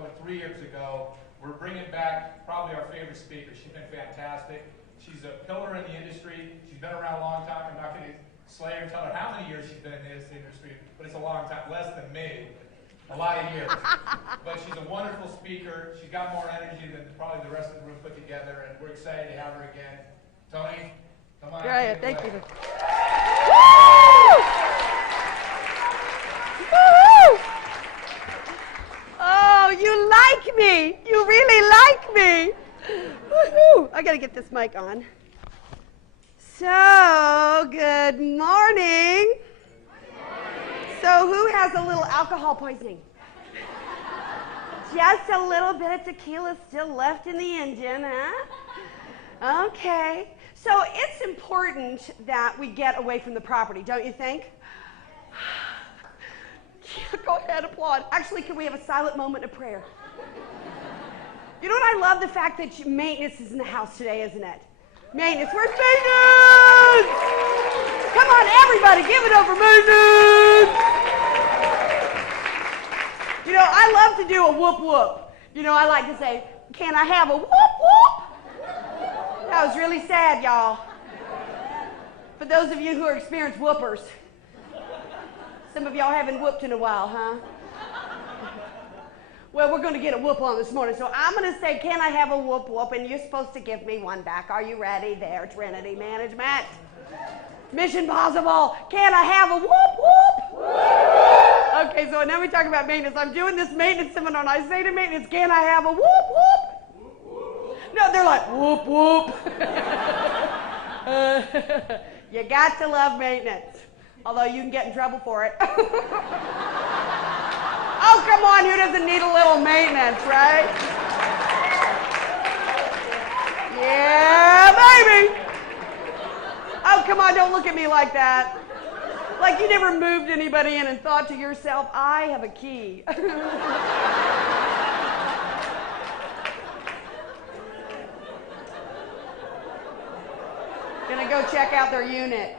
ago and 3 years ago. We're bringing back probably our favorite speaker. She's been fantastic. She's a pillar in the industry. She's been around a long time. I'm not going to slay her and tell her how many years she's been in this industry, but it's a long time, less than me. A lot of years. But she's a wonderful speaker. She's got more energy than probably the rest of the room put together, and we're excited to have her again. Toni, come on. Great, thank you. Oh, you like me. You really like me. Woo-hoo. I got to get this mic on. So, good morning. So, who has a little alcohol poisoning? Just a little bit of tequila still left in the engine, huh? Okay. So, it's important that we get away from the property, don't you think? Go ahead, applaud. Actually, can we have a silent moment of prayer? You know what? I love the fact that maintenance is in the house today, isn't it? Maintenance. Where's maintenance? Come on, everybody, give it up for maintenance. You know, I love to do a whoop whoop. You know, I like to say, can I have a whoop whoop? That was really sad, y'all. For those of you who are experienced whoopers. Some of y'all haven't whooped in a while, huh? Well, we're going to get a whoop on this morning, so I'm going to say, can I have a whoop whoop? And you're supposed to give me one back. Are you ready there, Trinity Management? Mission Possible. Can I have a whoop whoop? Okay, so now we talk about maintenance. I'm doing this maintenance seminar, and I say to maintenance, can I have a whoop whoop? No, they're like, whoop whoop. You got to love maintenance. Although you can get in trouble for it. Oh, come on, who doesn't need a little maintenance, right? Yeah, baby. Oh, come on, don't look at me like that. Like you never moved anybody in and thought to yourself, I have a key. Gonna go check out their unit.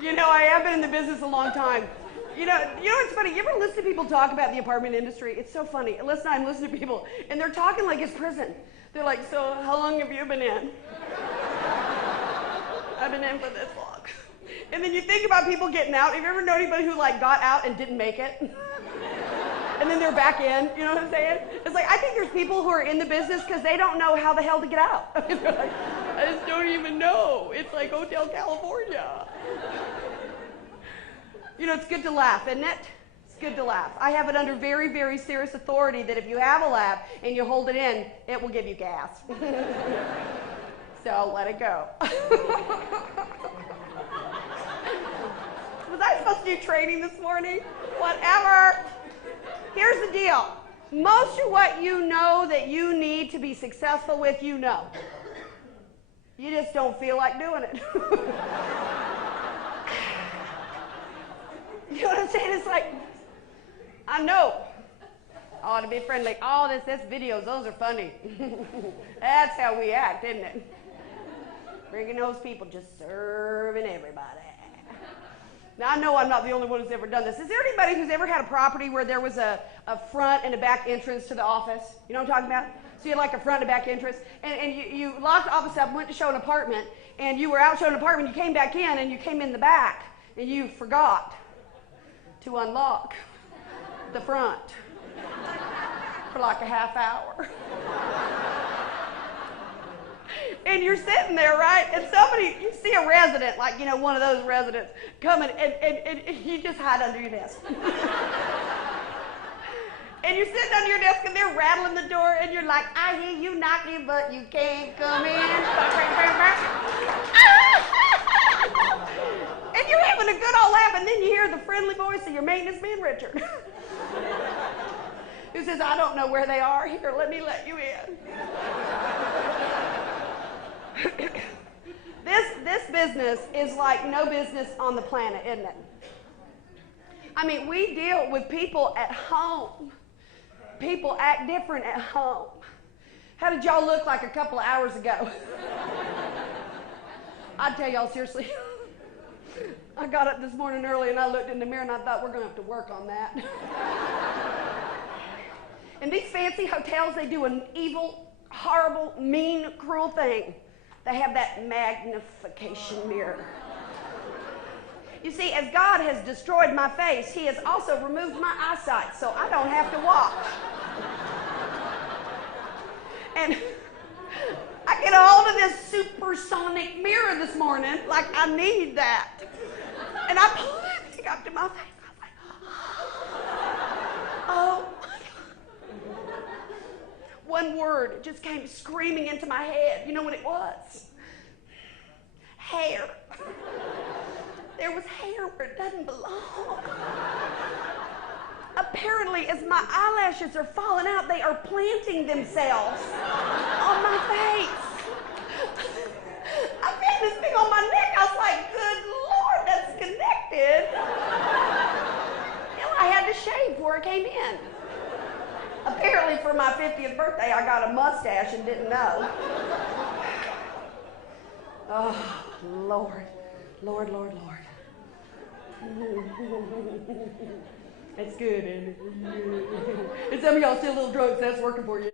You know, I have been in the business a long time. You know what's funny? You ever listen to people talk about the apartment industry? It's so funny. Last night I'm listening to people, and they're talking like it's prison. They're like, so how long have you been in? I've been in for this long. And then you think about people getting out. Have you ever known anybody who like got out and didn't make it? And then they're back in, you know what I'm saying? It's like, I think there's people who are in the business because they don't know how the hell to get out. They're like, I just don't even know. It's like Hotel California. You know, it's good to laugh, isn't it? It's good to laugh. I have it under very, very serious authority that if you have a laugh and you hold it in, it will give you gas. So let it go. Was I supposed to do training this morning? Whatever. Here's the deal. Most of what you know that you need to be successful with, you know. You just don't feel like doing it. You know what I'm saying? It's like, I know. I ought to be friendly. Oh, this videos, those are funny. That's how we act, isn't it? Bringing those people, just serving everybody. Now, I know I'm not the only one who's ever done this. Is there anybody who's ever had a property where there was a front and a back entrance to the office? You know what I'm talking about? So you had like a front and back entrance, and you locked the office up, went to show an apartment, and you were out showing an apartment, you came back in, and you came in the back, and you forgot to unlock the front for like a half hour. And you're sitting there, right? And somebody, you see a resident, like, you know, one of those residents coming, and you just hide under your desk. And you're sitting under your desk, and they're rattling the door, and you're like, I hear you knocking, but you can't come in. And you're having a good old laugh, and then you hear the friendly voice of your maintenance man, Richard, who says, I don't know where they are. Here, let me let you in. This business is like no business on the planet, isn't it? I mean, we deal with people at home. People act different at home. How did y'all look like a couple of hours ago? I'd tell y'all seriously. I got up this morning early and I looked in the mirror and I thought, we're going to have to work on that. In these fancy hotels, they do an evil, horrible, mean, cruel thing. They have that magnification mirror. You see, as God has destroyed my face, He has also removed my eyesight, so I don't have to watch. And I get a hold of this supersonic mirror this morning, like I need that. And I pull that thing up to my face. I was like, oh my God. One word just came screaming into my head. You know what it was? Hair. There was hair where it doesn't belong. Apparently, as my eyelashes are falling out, they are planting themselves on my face. I felt this thing on my neck. I was like, good Lord, that's connected. You know, I had to shave before I came in. Apparently, for my 50th birthday, I got a mustache and didn't know. Oh, Lord. Lord, Lord, Lord. That's good, isn't it? And some of y'all still a little drunk, so that's working for you.